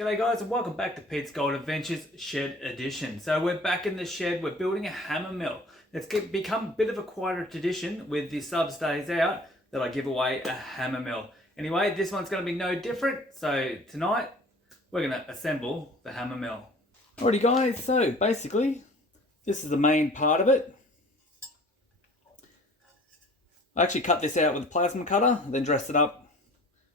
G'day guys and welcome back to Pete's Gold Adventures Shed Edition. So we're back in the shed, we're building a hammer mill. It's become a bit of a quieter tradition with the subs days out that I give away a hammer mill. Anyway, this one's going to be no different. So tonight we're going to assemble the hammer mill. Alrighty guys, so basically this is the main part of it. I actually cut this out with a plasma cutter, then dressed it up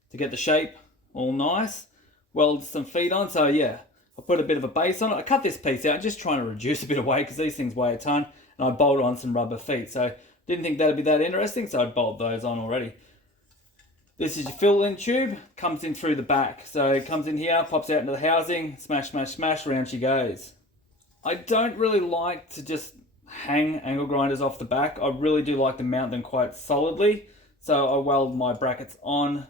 to get the shape all nice. Welded some feet on, so yeah, I put a bit of a base on it. I cut this piece out just trying to reduce a bit of weight because these things weigh a ton, and I bolted on some rubber feet, so didn't think that'd be that interesting, so I'd bolt those on already. This is your fill-in tube, comes in through the back, so it comes in here, pops out into the housing, smash, smash, smash, round she goes. I don't really like to just hang angle grinders off the back. I really do like to mount them quite solidly, so I weld my brackets on.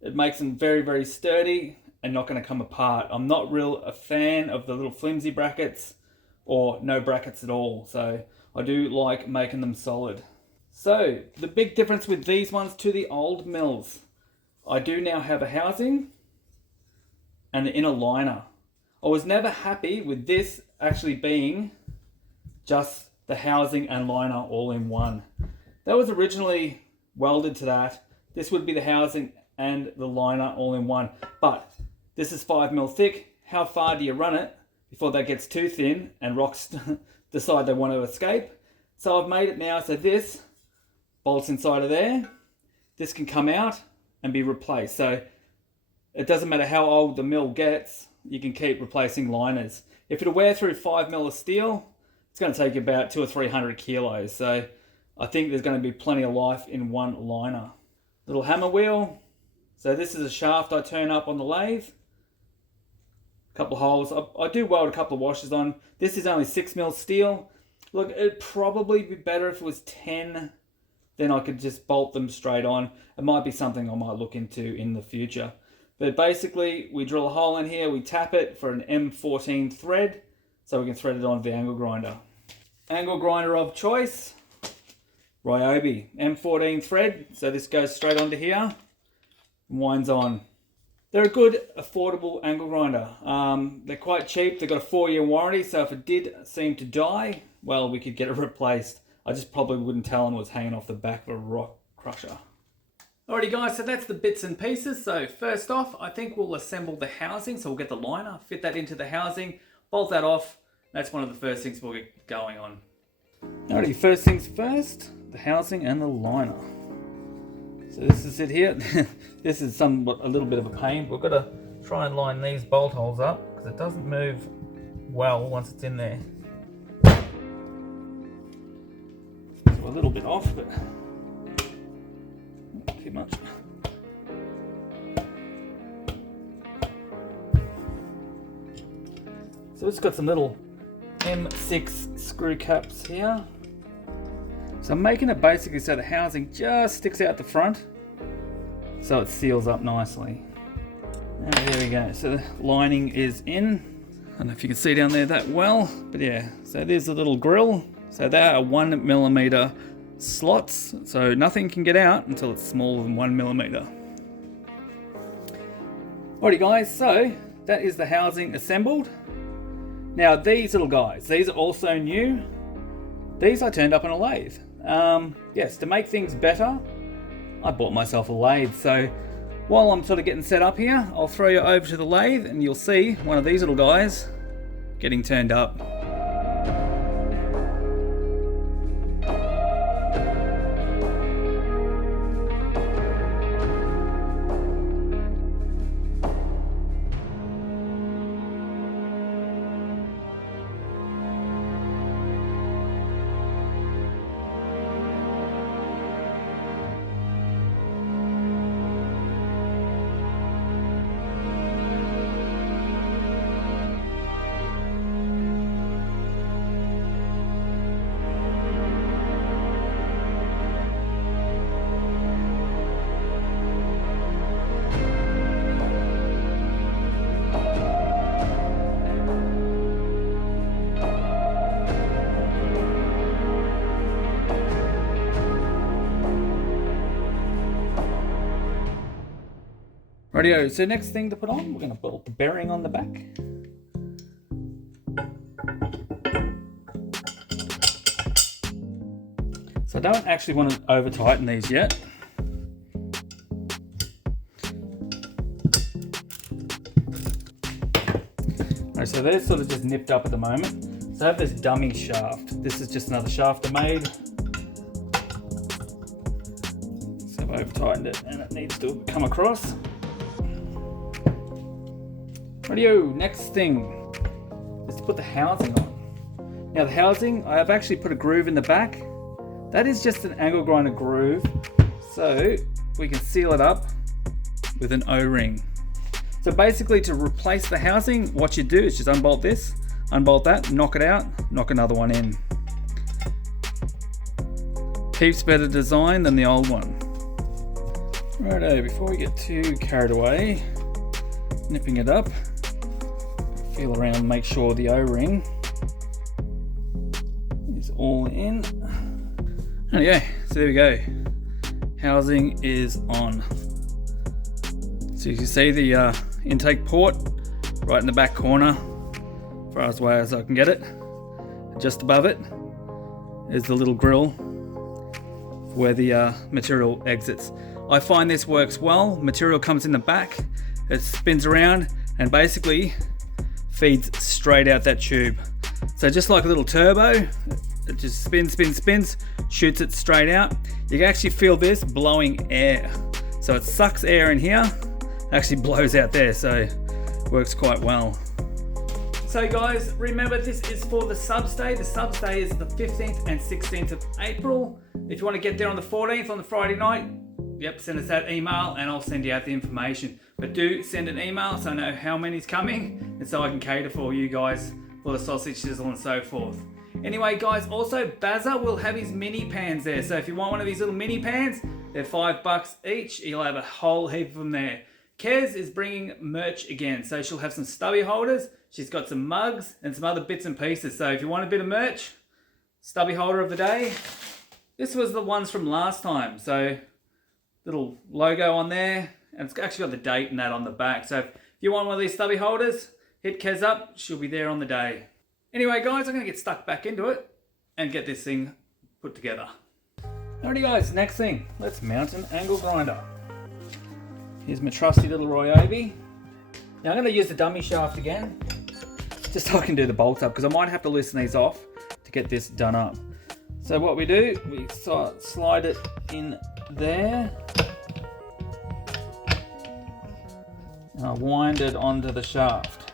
It makes them very, very sturdy and not going to come apart. I'm not a fan of the little flimsy brackets or no brackets at all, so I do like making them solid. So the big difference with these ones to the old mills, I do now have a housing and an inner liner. I was never happy with this actually being just the housing and liner all in one. That was originally welded to that. This would be the housing and the liner all in one, but this is 5mm thick. How far do you run it before that gets too thin and rocks decide they want to escape? So I've made it now so this bolts inside of there. This can come out and be replaced. So it doesn't matter how old the mill gets, you can keep replacing liners. If it'll wear through 5mm of steel, it's going to take you about 200 or 300 kilos. So I think there's going to be plenty of life in one liner. Little hammer wheel. So this is a shaft I turn up on the lathe. Couple of holes. I do weld a couple of washers on. This is only 6mm steel. Look, it'd probably be better if it was 10. Then I could just bolt them straight on. It might be something I might look into in the future. But basically, we drill a hole in here. We tap it for an M14 thread, so we can thread it onto the angle grinder. Angle grinder of choice, Ryobi M14 thread. So this goes straight onto here, and winds on. They're a good, affordable angle grinder. They're quite cheap. They've got a 4-year warranty, so if it did seem to die, well, we could get it replaced. I just probably wouldn't tell them it was hanging off the back of a rock crusher. Alrighty guys, so that's the bits and pieces. So first off, I think we'll assemble the housing. So we'll get the liner, fit that into the housing, bolt that off. That's one of the first things we'll get going on. Alrighty, first things first, the housing and the liner. So this is it here. This is somewhat a little bit of a pain. We've got to try and line these bolt holes up because it doesn't move well once it's in there. So a little bit off, but not too much. So it's got some little M6 screw caps here. So I'm making it basically so the housing just sticks out the front so it seals up nicely. And there we go. So the lining is in. I don't know if you can see down there that well, but yeah. So there's a little grill. So they are 1mm slots. So nothing can get out until it's smaller than 1mm. Alrighty guys, so that is the housing assembled. Now these little guys, these are also new. These I turned up on a lathe. Yes, to make things better, I bought myself a lathe. So while I'm sort of getting set up here, I'll throw you over to the lathe and you'll see one of these little guys getting turned up. Rightio, so next thing to put on, we're going to bolt the bearing on the back. So I don't actually want to over tighten these yet. Right, so they're sort of just nipped up at the moment. So I have this dummy shaft. This is just another shaft I made. So I've over tightened it and it needs to come across. Rightio, next thing is to put the housing on. Now the housing, I have actually put a groove in the back. That is just an angle grinder groove, so we can seal it up with an O-ring. So basically to replace the housing, what you do is just unbolt this, unbolt that, knock it out, knock another one in. Keeps better design than the old one. Righto, before we get too carried away, nipping it up, feel around, make sure the O-ring is all in. Anyway, so there we go. Housing is on. So you can see the intake port right in the back corner, far as away as I can get it. Just above it is the little grill where the material exits. I find this works well. Material comes in the back, it spins around and basically feeds straight out that tube. So just like a little turbo, it just spins, shoots it straight out. You can actually feel this blowing air. So it sucks air in here, actually blows out there, so it works quite well. So guys, remember this is for the substay. The substay is the 15th and 16th of April. If you want to get there on the 14th on the Friday night, yep, send us that email and I'll send you out the information. But do send an email so I know how many's coming and so I can cater for you guys for the sausage sizzle and so forth. Anyway guys, also Bazza will have his mini pans there. So if you want one of these little mini pans, they're $5 each. You'll have a whole heap of them there. Kez is bringing merch again. So she'll have some stubby holders. She's got some mugs and some other bits and pieces. So if you want a bit of merch, stubby holder of the day. This was the ones from last time. So little logo on there. And it's actually got the date and that on the back. So if you want one of these stubby holders, hit Kez up. She'll be there on the day. Anyway guys, I'm going to get stuck back into it and get this thing put together. Alrighty guys, next thing. Let's mount an angle grinder. Here's my trusty little Ryobi. Now I'm going to use the dummy shaft again, just so I can do the bolts up, because I might have to loosen these off to get this done up. So what we do, we slide it in there. And I wind it onto the shaft.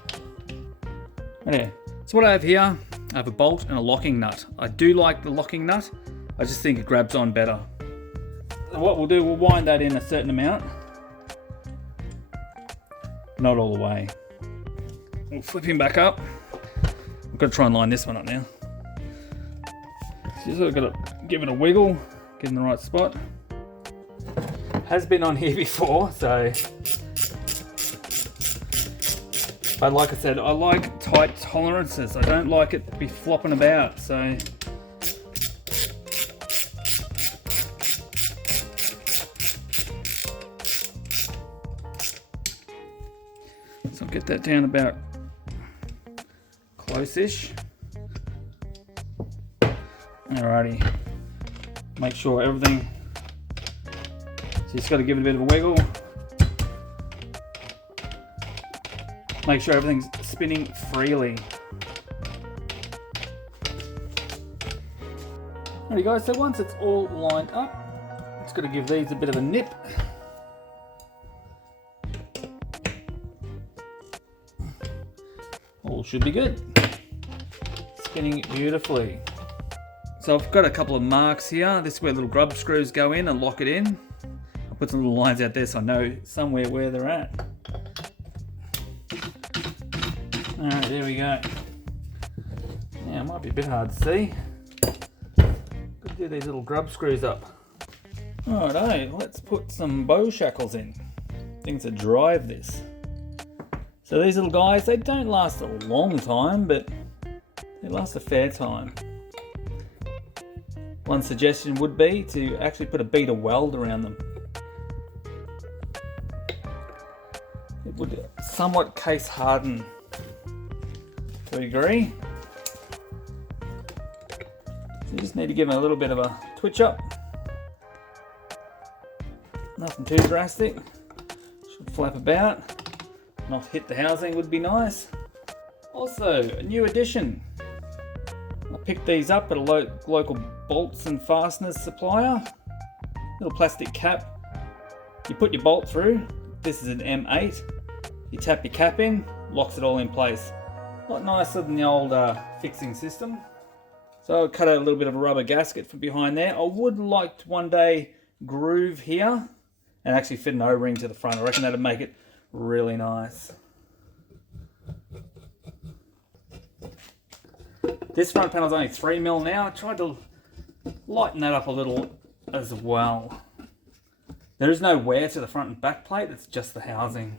Okay, so what I have here, I have a bolt and a locking nut. I do like the locking nut, I just think it grabs on better. So what we'll do, we'll wind that in a certain amount. Not all the way. We'll flip him back up. I've got to try and line this one up now. So you sort of got to give it a wiggle, get in the right spot. Has been on here before, so. But like I said, I like tight tolerances. I don't like it to be flopping about, so. So I'll get that down about close-ish. Alrighty. Make sure everything, so you just got to give it a bit of a wiggle. Make sure everything's spinning freely. Alrighty guys, so once it's all lined up, it's got to give these a bit of a nip. All should be good. Spinning beautifully. So I've got a couple of marks here. This is where little grub screws go in and lock it in. I'll put some little lines out there so I know somewhere where they're at. Alright, there we go. Now it might be a bit hard to see. Got to do these little grub screws up. Alright, let's put some bow shackles in. Things that drive this. So these little guys, they don't last a long time, but they last a fair time. One suggestion would be to actually put a bead of weld around them. it would somewhat case harden to a degree. So you just need to give them a little bit of a twitch up. Nothing too drastic. Should flap about. Not hit the housing would be nice. Also, a new addition. I picked these up at a local bolts and fasteners supplier. Little plastic cap. You put your bolt through. This is an M8. You tap your cap in, locks it all in place. A lot nicer than the old fixing system. So I'll cut out a little bit of a rubber gasket from behind there. I would like to one day groove here and actually fit an O-ring to the front. I reckon that'd make it really nice. This front panel's only 3mm now. I tried to lighten that up a little as well. There is no wear to the front and back plate, it's just the housing.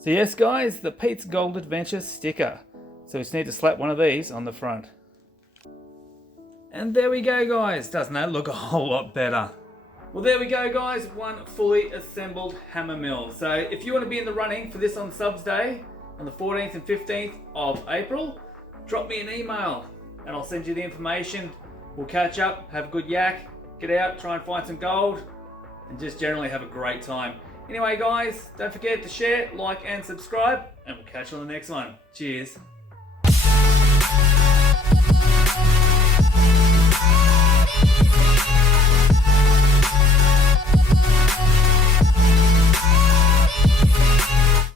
So yes guys, the Pete's Gold Adventures sticker. So we just need to slap one of these on the front. And there we go guys, doesn't that look a whole lot better? Well there we go guys, one fully assembled hammer mill. So if you want to be in the running for this on Subs Day, on the 14th and 15th of April, drop me an email and I'll send you the information. We'll catch up, have a good yak, get out, try and find some gold, and just generally have a great time. Anyway guys, don't forget to share, like and subscribe, and we'll catch you on the next one. Cheers.